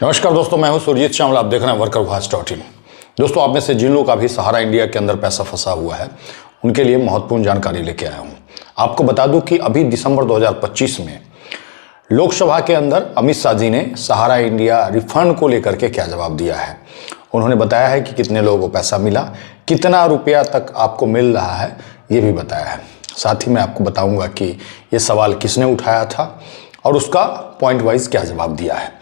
नमस्कार दोस्तों, मैं हूं सुरजीत श्यामल। आप देख रहे हैं workervas.in। दोस्तों, आप में से जिन लोगों का भी सहारा इंडिया के अंदर पैसा फंसा हुआ है उनके लिए महत्वपूर्ण जानकारी लेके आया हूं। आपको बता दूं कि अभी दिसंबर 2025 में लोकसभा के अंदर अमित शाह जी ने सहारा इंडिया रिफंड को लेकर के क्या जवाब दिया है। उन्होंने बताया है कि कितने लोगों को पैसा मिला, कितना रुपया तक आपको मिल रहा है, ये भी बताया है। साथ ही मैं आपको बताऊंगा कि ये सवाल किसने उठाया था और उसका पॉइंट वाइज क्या जवाब दिया है।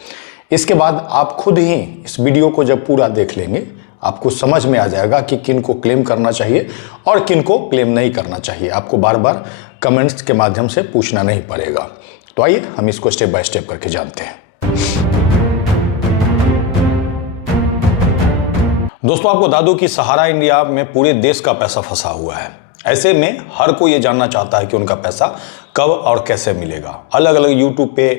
इसके बाद आप खुद ही इस वीडियो को जब पूरा देख लेंगे आपको समझ में आ जाएगा कि किन को क्लेम करना चाहिए और किन को क्लेम नहीं करना चाहिए। आपको बार बार कमेंट्स के माध्यम से पूछना नहीं पड़ेगा। तो आइए हम इसको स्टेप बाय स्टेप करके जानते हैं। दोस्तों, आपको बता दूं कि सहारा इंडिया में पूरे देश का पैसा फंसा हुआ है। ऐसे में हर कोई ये जानना चाहता है कि उनका पैसा कब और कैसे मिलेगा। अलग अलग यूट्यूब पे,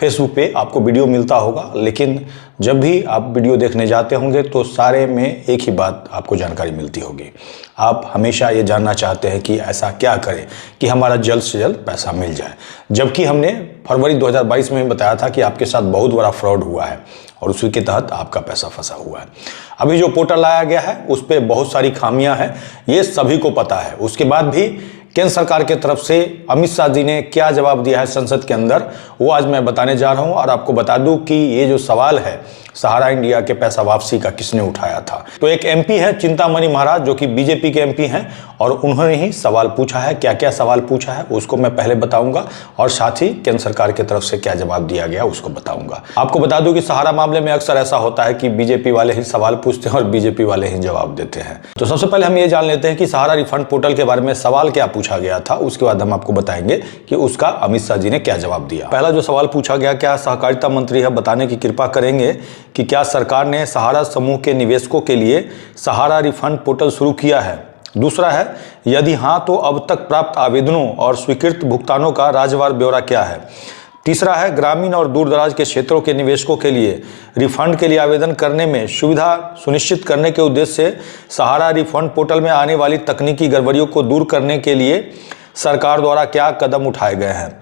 फेसबुक पे आपको वीडियो मिलता होगा, लेकिन जब भी आप वीडियो देखने जाते होंगे तो सारे में एक ही बात आपको जानकारी मिलती होगी। आप हमेशा ये जानना चाहते हैं कि ऐसा क्या करें कि हमारा जल्द से जल्द पैसा मिल जाए, जबकि हमने फरवरी 2022 में बताया था कि आपके साथ बहुत बड़ा फ्रॉड हुआ है और उसी के तहत आपका पैसा फंसा हुआ है। अभी जो पोर्टल लाया गया है उस पर बहुत सारी खामियां हैं, ये सभी को पता है। उसके बाद भी केंद्र सरकार की तरफ से अमित शाह जी ने क्या जवाब दिया है संसद के अंदर, वो आज मैं बताने जा रहा हूं। और आपको बता दूं कि ये जो सवाल है सहारा इंडिया के पैसा वापसी का किसने उठाया था, तो एक एमपी है चिंतामणि महाराज, जो कि बीजेपी के एमपी हैं, और उन्होंने ही सवाल पूछा है। क्या क्या सवाल पूछा है उसको मैं पहले बताऊंगा और साथ ही केंद्र सरकार की तरफ से क्या जवाब दिया गया उसको बताऊंगा। आपको बता दूं कि सहारा मामले में अक्सर ऐसा होता है कि बीजेपी वाले ही सवाल पूछते हैं और बीजेपी वाले ही जवाब देते हैं। तो सबसे पहले हम ये जान लेते हैं कि सहारा रिफंड पोर्टल के बारे में सवाल क्या पूछा गया था, उसके बाद हम आपको बताएंगे कि उसका अमित शाह जी ने क्या जवाब दिया। पहला जो सवाल पूछा गया, क्या सहकारिता मंत्री है बताने की कृपा करेंगे कि क्या सरकार ने सहारा समूह के निवेशकों के लिए सहारा रिफंड पोर्टल शुरू किया है। दूसरा है, यदि हां तो अब तक प्राप्त आवेदनों और स्वीकृत भुगतानों का राज्यवार ब्यौरा क्या है। तीसरा है, ग्रामीण और दूर दराज के क्षेत्रों के निवेशकों के लिए रिफंड के लिए आवेदन करने में सुविधा सुनिश्चित करने के उद्देश्य से सहारा रिफंड पोर्टल में आने वाली तकनीकी गड़बड़ियों को दूर करने के लिए सरकार द्वारा क्या कदम उठाए गए हैं।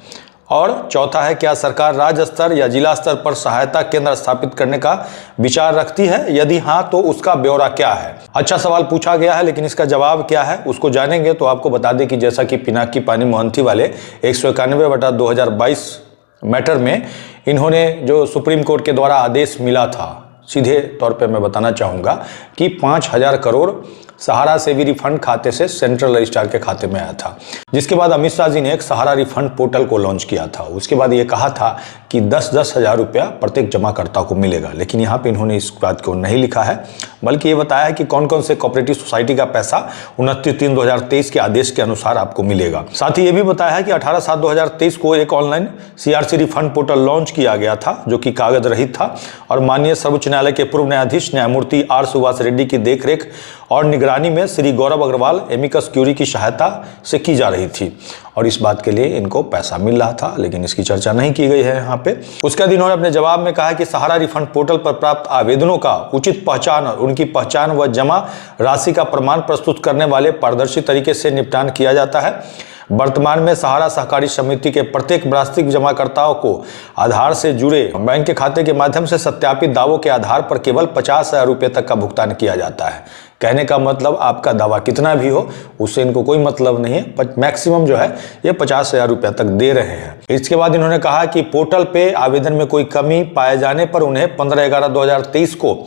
और चौथा है, क्या सरकार राज्य स्तर या जिला स्तर पर सहायता केंद्र स्थापित करने का विचार रखती है, यदि हाँ तो उसका ब्यौरा क्या है। अच्छा सवाल पूछा गया है, लेकिन इसका जवाब क्या है उसको जानेंगे तो आपको बता दें कि जैसा कि पिनाकी पानी मोहंती वाले 191/2022 मैटर में इन्होंने जो सुप्रीम कोर्ट के द्वारा आदेश मिला था, सीधे तौर पे मैं बताना चाहूँगा कि 5,000 करोड़ सहारा से भी रिफंड खाते से सेंट्रल रजिस्ट्रार के खाते में आया था, जिसके बाद अमित शाह जी ने एक सहारा रिफंड पोर्टल को लॉन्च किया था। उसके बाद ये कहा था कि 10-10 हज़ार रुपया प्रत्येक जमाकर्ता को मिलेगा, लेकिन यहाँ पे इन्होंने इस बात को नहीं लिखा है, बल्कि ये बताया है कि कौन कौन से कोऑपरेटिव सोसाइटी का पैसा 29/3/2023 के आदेश के अनुसार आपको मिलेगा। साथ ही ये भी बताया है कि 18/7/2023 को एक online CRC refund portal launch किया गया था, जो कि कागज रहित था और माननीय सर्वोच्च न्यायालय के पूर्व न्यायाधीश न्यायमूर्ति आर सुभाष रेड्डी की देखरेख और निगरानी में श्री गौरव अग्रवाल एमिकस क्यूरी की सहायता से की जा रही थी, और इस बात के लिए इनको पैसा मिल रहा था, लेकिन इसकी चर्चा नहीं की गई है यहाँ पे। उसके बाद इन्होंने अपने जवाब में कहा कि सहारा रिफंड पोर्टल पर प्राप्त आवेदनों का उचित पहचान और उनकी पहचान व जमा राशि का प्रमाण प्रस्तुत करने वाले पारदर्शी तरीके से निपटान किया जाता है। वर्तमान में सहारा सहकारी समिति के प्रत्येक वास्तविक जमाकर्ताओं को आधार से जुड़े बैंक के खाते के माध्यम से सत्यापित दावों के आधार पर केवल 50,000 रुपये तक का भुगतान किया जाता है। कहने का मतलब आपका दावा कितना भी हो उससे इनको कोई मतलब नहीं है, मैक्सिमम जो है ये 50,000 रुपये तक दे रहे हैं। इसके बाद इन्होंने कहा कि पोर्टल पे आवेदन में कोई कमी पाए जाने पर उन्हें 15/11/2023 को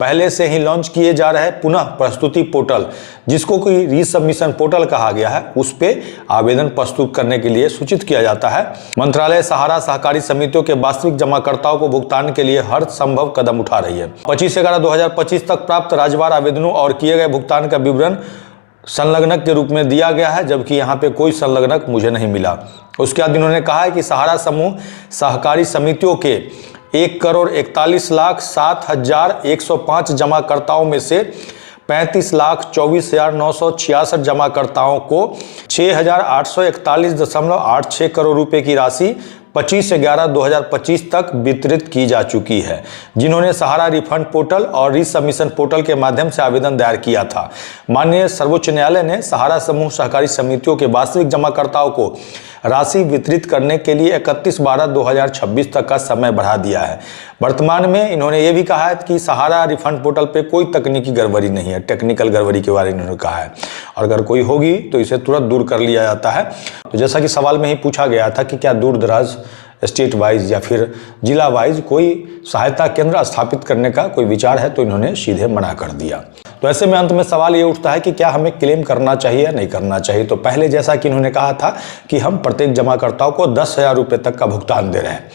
पहले से ही लॉन्च किए जा रहे पुनः प्रस्तुति पोर्टल, जिसको कोई रीसबमिशन पोर्टल कहा गया है, उस पे आवेदन प्रस्तुत करने के लिए सूचित किया जाता है। मंत्रालय सहारा सहकारी समितियों के वास्तविक जमाकर्ताओं को भुगतान के लिए हर संभव कदम उठा रही है। 25/11/2025 तक प्राप्त राज्यवार आवेदनों और किए गए भुगतान का विवरण संलग्नक के रूप में दिया गया है, जबकि यहाँ पे कोई संलग्नक मुझे नहीं मिला। उसके बाद इन्होंने कहा है कि सहारा समूह सहकारी समितियों के 1,41,07,105 जमाकर्ताओं में से 35,24,966 जमाकर्ताओं को 6,841.86 करोड़ रुपए की राशि 25/11/2025 तक वितरित की जा चुकी है, जिन्होंने सहारा रिफंड पोर्टल और रीसबमिशन पोर्टल के माध्यम से आवेदन दायर किया था। माननीय सर्वोच्च न्यायालय ने सहारा समूह सहकारी समितियों के वास्तविक जमाकर्ताओं को राशि वितरित करने के लिए 31/12/2026 तक का समय बढ़ा दिया है। वर्तमान में इन्होंने ये भी कहा है कि सहारा रिफंड पोर्टल पे कोई तकनीकी गड़बड़ी नहीं है, टेक्निकल गड़बड़ी के बारे में इन्होंने कहा है, और अगर कोई होगी तो इसे तुरंत दूर कर लिया जाता है। तो जैसा कि सवाल में ही पूछा गया था कि क्या दूर दराज स्टेट वाइज या फिर जिला वाइज कोई सहायता केंद्र स्थापित करने का कोई विचार है, तो इन्होंने सीधे मना कर दिया। तो ऐसे में अंत में सवाल ये उठता है कि क्या हमें क्लेम करना चाहिए या नहीं करना चाहिए। तो पहले जैसा कि इन्होंने कहा था कि हम प्रत्येक जमाकर्ताओं को 10,000 रुपये तक का भुगतान दे रहे हैं,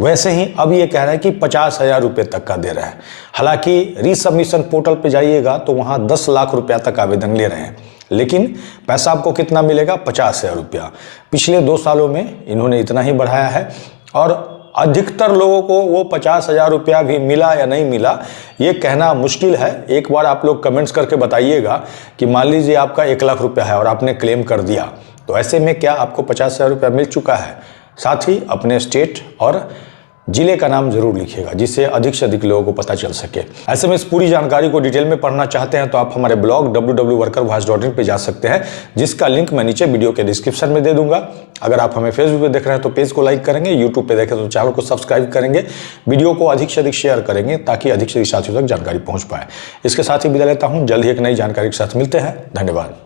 वैसे ही अब ये कह रहे हैं कि 50,000 रुपये तक का दे रहे हैं। हालांकि रीसबमिशन पोर्टल पे जाइएगा तो वहाँ 10 लाख रुपया तक आवेदन ले रहे हैं, लेकिन पैसा आपको कितना मिलेगा? 50,000 रुपया। पिछले 2 सालों में इन्होंने इतना ही बढ़ाया है, और अधिकतर लोगों को वो 50,000 रुपया भी मिला या नहीं मिला ये कहना मुश्किल है। एक बार आप लोग कमेंट्स करके बताइएगा कि मान लीजिए आपका 1 लाख रुपया है और आपने क्लेम कर दिया, तो ऐसे में क्या आपको 50,000 रुपया मिल चुका है? साथ ही अपने स्टेट और जिले का नाम जरूर लिखिएगा, जिससे अधिक से अधिक लोगों को पता चल सके। ऐसे में इस पूरी जानकारी को डिटेल में पढ़ना चाहते हैं तो आप हमारे ब्लॉग www.workervoice.in पे जा सकते हैं, जिसका लिंक मैं नीचे वीडियो के डिस्क्रिप्शन में दे दूंगा। अगर आप हमें फेसबुक पे देख रहे हैं तो पेज को लाइक करेंगे, यूट्यूब पे देखें तो चैनल को सब्सक्राइब करेंगे, वीडियो को अधिक से अधिक शेयर करेंगे ताकि अधिक से अधिक साथियों तक जानकारी पहुँच पाए। इसके साथ ही विदा लेता हूँ, जल्द ही एक नई जानकारी के साथ मिलते हैं। धन्यवाद।